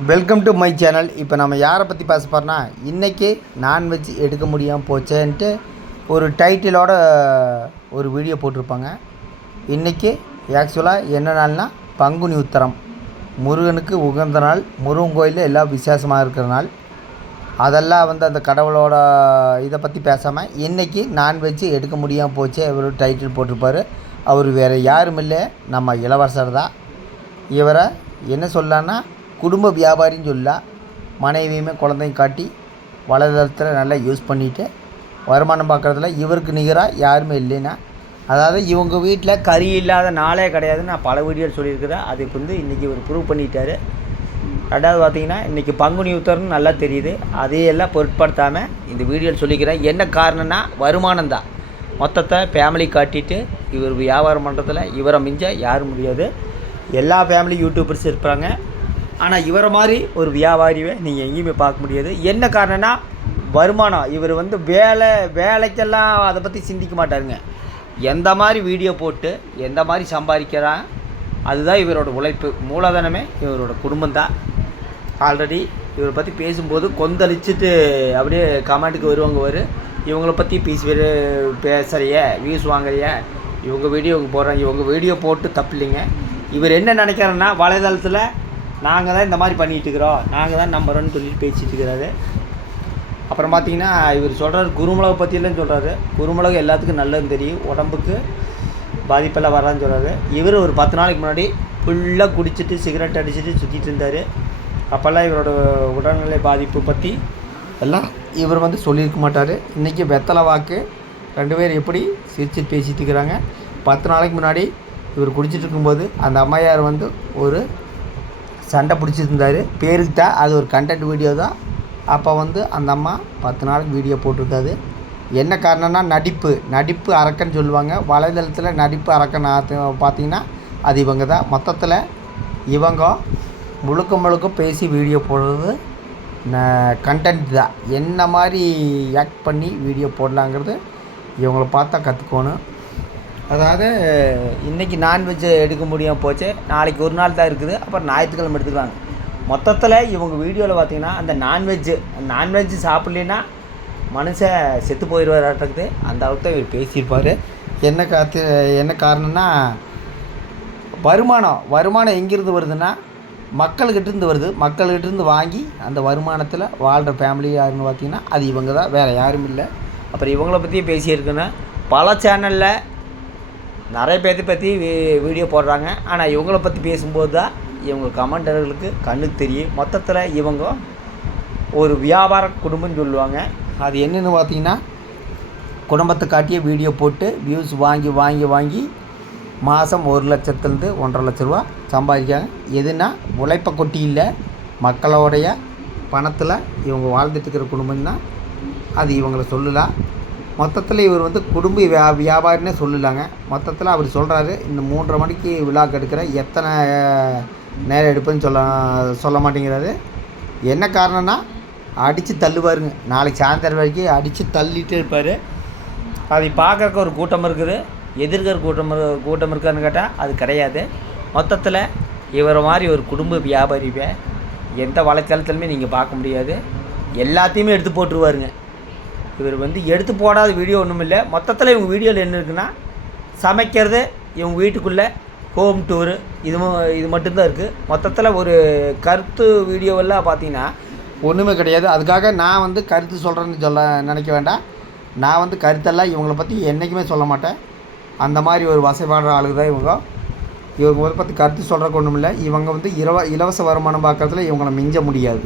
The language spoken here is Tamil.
வெல்கம் டு மை சேனல் இப்போ நம்ம யாரை பற்றி பேச போகிறோன்னா இன்றைக்கி நான்வெஜ் எடுக்க முடியாமல் போச்சேன்ட்டு ஒரு டைட்டிலோட ஒரு வீடியோ போட்டிருப்பாங்க. இன்றைக்கி ஆக்சுவலாக என்ன நாள்னா பங்குனி உத்தரம். முருகனுக்கு உகந்த நாள் முருகன் கோயிலில் எல்லாம் விசேஷமாக இருக்கிற நாள். அதெல்லாம் வந்து அந்த கடவுளோட இதை பற்றி பேசாமல் இன்றைக்கி நான்வெஜ் எடுக்க முடியாமல் போச்சு இவர் டைட்டில் போட்டிருப்பார். அவர் வேறு யாரும் இல்லை. நம்ம இளவரசர் தான். இவரை என்ன சொல்லலான்னா குடும்ப வியாபாரின்னு சொல்லலாம் மனைவியுமே குழந்தையும் காட்டி வலதளத்தில் நல்லா யூஸ் பண்ணிவிட்டு வருமானம் பார்க்குறதுல இவருக்கு நிகராக யாருமே இல்லைன்னா அதாவது இவங்க வீட்டில் கறி இல்லாத நாளே கிடையாதுன்னு நான் பல வீடியோவில் சொல்லியிருக்கிறேன் அதுக்கு வந்து இன்றைக்கி இவர் ப்ரூவ் பண்ணிட்டாரு. ரெண்டாவது பார்த்தீங்கன்னா இன்றைக்கி பங்குனி உத்தரம்னு நல்லா தெரியுது அதையெல்லாம் பொருட்படுத்தாமல் இந்த வீடியோவில் சொல்லிக்கிறேன். என்ன காரணம்னா வருமானம் தான். மொத்தத்தை ஃபேமிலி காட்டிட்டு இவர் வியாபாரம் பண்ணுறதுல இவரை மிஞ்ச யாரும் முடியாது. எல்லா ஃபேமிலி யூடியூபர்ஸ் இருப்பாங்க. ஆனால் இவரை மாதிரி ஒரு வியாபாரியை நீங்கள் எங்கேயுமே பார்க்க முடியாது. என்ன காரணம்னா வருமானம். இவர் வந்து வேலை வேலைக்கெல்லாம் அதை பற்றி சிந்திக்க மாட்டாருங்க. எந்த மாதிரி வீடியோ போட்டு எந்த மாதிரி சம்பாதிக்கிறான் அதுதான் இவரோட உழைப்பு. மூலதனமே இவரோட குடும்பம் தான் ஆல்ரெடி இவரை பற்றி பேசும்போது கொந்தளிச்சுட்டு அப்படியே கமெண்ட்டுக்கு வருவாங்க வரு இவங்கள பற்றி பேசி வேறு பேசுகிறிய வியூஸ் வாங்குறிய. இவங்க வீடியோவுக்கு போடுறாங்க. இவங்க வீடியோ போட்டு தப்பு இல்லைங்க இவர் என்ன நினைக்கிறாருன்னா வலைதளத்தில் நாங்கள் தான் இந்த மாதிரி பண்ணிகிட்டு இருக்கிறோம். நாங்கள் தான் நம்புறோன்னு சொல்லிட்டு பேசிகிட்டு இருக்கிறாரு அப்புறம் பார்த்தீங்கன்னா இவர் சொல்கிறார் குருமிளகு பற்றியெல்லாம் சொல்கிறாரு குருமிளகு எல்லாத்துக்கும் நல்லதுன்னு தெரியும். உடம்புக்கு பாதிப்பெல்லாம் வரான்னு சொல்கிறாரு இவர் ஒரு பத்து நாளைக்கு முன்னாடி ஃபுல்லாக குடிச்சிட்டு சிகரெட் அடிச்சுட்டு சுற்றிட்டு இருந்தார். அப்போல்லாம் இவரோட உடல்நிலை பாதிப்பு பற்றி எல்லாம் இவர் வந்து சொல்லியிருக்க மாட்டார். இன்றைக்கி வெத்தலை வாக்கு ரெண்டு பேர் எப்படி சிரிச்சு பேசிட்டு இருக்கிறாங்க. பத்து நாளைக்கு முன்னாடி இவர் குடிச்சிட்டு இருக்கும்போது அந்த அம்மையார் வந்து ஒரு சண்டை பிடிச்சிருந்தாரு. பேருக்கு தான் அது ஒரு கண்டென்ட் வீடியோ தான். அப்போ வந்து அந்த அம்மா பத்து நாளுக்கு வீடியோ போட்டிருக்காது. என்ன காரணம்னா நடிப்பு. நடிப்பு அரக்கன்னு சொல்லுவாங்க. வலைதளத்தில் நடிப்பு அரக்கன் பார்த்தீங்கன்னா அது இவங்க தான். மொத்தத்தில் இவங்க முழுக்க முழுக்க பேசி வீடியோ போடுறது கண்டென்ட் தான். என்ன மாதிரி ஆக்ட் பண்ணி வீடியோ போடலாங்கிறது இவங்கள பார்த்தா கற்றுக்கணும் அதாவது இன்றைக்கி நான்வெஜ் எடுக்க முடியாமல் போச்சு. நாளைக்கு ஒரு நாள் தான் இருக்குது. அப்புறம் ஞாயிற்றுக்கிழமை எடுத்துக்கலாம் மொத்தத்தில் இவங்க வீடியோவில் பார்த்தீங்கன்னா அந்த நான்வெஜ்ஜு நான்வெஜ்ஜு சாப்பிட்லனா மனுஷன் செத்து போயிடுவாராட்டக்குது அந்த அளவுக்கு தான் இவர் பேசியிருப்பார். என்ன காத்து என்ன காரணம்னா வருமானம் வருமானம் எங்கேருந்து வருதுன்னா மக்கள்கிட்டேருந்து வருது. மக்கள்கிட்டேருந்து வாங்கி அந்த வருமானத்தில் வாழ்கிற ஃபேமிலி யாருன்னு பார்த்தீங்கன்னா அது இவங்க தான். வேறு யாரும் இல்லை. அப்புறம் இவங்கள பற்றியே பேசியிருக்குன்னா பல சேனலில் நிறைய பேர்த்தை பற்றி வீ- வீடியோ போடுறாங்க. ஆனால் இவங்கள பற்றி பேசும்போது தான் இவங்க கமெண்டர்களுக்கு கண்ணுக்கு தெரியும். மொத்தத்தில் இவங்க ஒரு வியாபார குடும்பம்னு சொல்லுவாங்க. அது என்னென்னு பார்த்தீங்கன்னா குடும்பத்தை காட்டியே வீடியோ போட்டு வியூஸ் வாங்கி வாங்கி வாங்கி மாதம் ஒரு லட்சத்துலேருந்து ஒன்றரை லட்ச ரூபா சம்பாதிக்காங்க எதுனா உழைப்பை கொட்டி இல்லை. மக்களோடைய பணத்தில் இவங்க வாழ்ந்துட்டு இருக்கிற குடும்பம் தான் அது இவங்களை சொல்லலாம். மொத்தத்தில் இவர் வந்து குடும்ப வியா வியாபாரினே சொல்லலாங்க. மொத்தத்தில் அவர் சொல்கிறாரு இந்த மூன்றரை மணிக்கு விழாக்கு எடுக்கிற எத்தனை நேரம் எடுப்பேன்னு சொல்ல சொல்ல மாட்டேங்கிறாரு. என்ன காரணம்னா அடித்து தள்ளுவாருங்க. நாளைக்கு சாயந்தரம் வரைக்கும் அடித்து தள்ளிகிட்டே இருப்பார். அதை பார்க்குறக்கு ஒரு கூட்டம் இருக்குது. எதிர்க்கிற கூட்டம் கூட்டம் இருக்கான்னு கேட்டால் அது கிடையாது. மொத்தத்தில் இவரை மாதிரி ஒரு குடும்ப வியாபாரிவை எந்த வலைத்தளத்துலையுமே நீங்கள் பார்க்க முடியாது. எல்லாத்தையுமே எடுத்து போட்டுருவாருங்க. இவர் வந்து எடுத்து போடாத வீடியோ ஒன்றும் இல்லை. மொத்தத்தில் இவங்க வீடியோவில் என்ன இருக்குன்னா சமைக்கிறது இவங்க வீட்டுக்குள்ளே ஹோம் டூரு இது இது மட்டும்தான் இருக்குது மொத்தத்தில் ஒரு கருத்து வீடியோவெல்லாம் பார்த்தீங்கன்னா ஒன்றுமே கிடையாது. அதுக்காக நான் வந்து கருத்து சொல்கிறேன்னு சொல்ல நினைக்க வேண்டாம். நான் வந்து கருத்தெல்லாம் இவங்கள பற்றி என்றைக்குமே சொல்ல மாட்டேன். அந்த மாதிரி ஒரு வசைப்பாடுற ஆளுங்க தான் இவங்க. இவங்க பற்றி கருத்து சொல்கிறக்கு ஒன்றும் இல்லை. இவங்க வந்து இலவ இலவச வருமானம் பார்க்கறதுல இவங்களை மிஞ்ச முடியாது.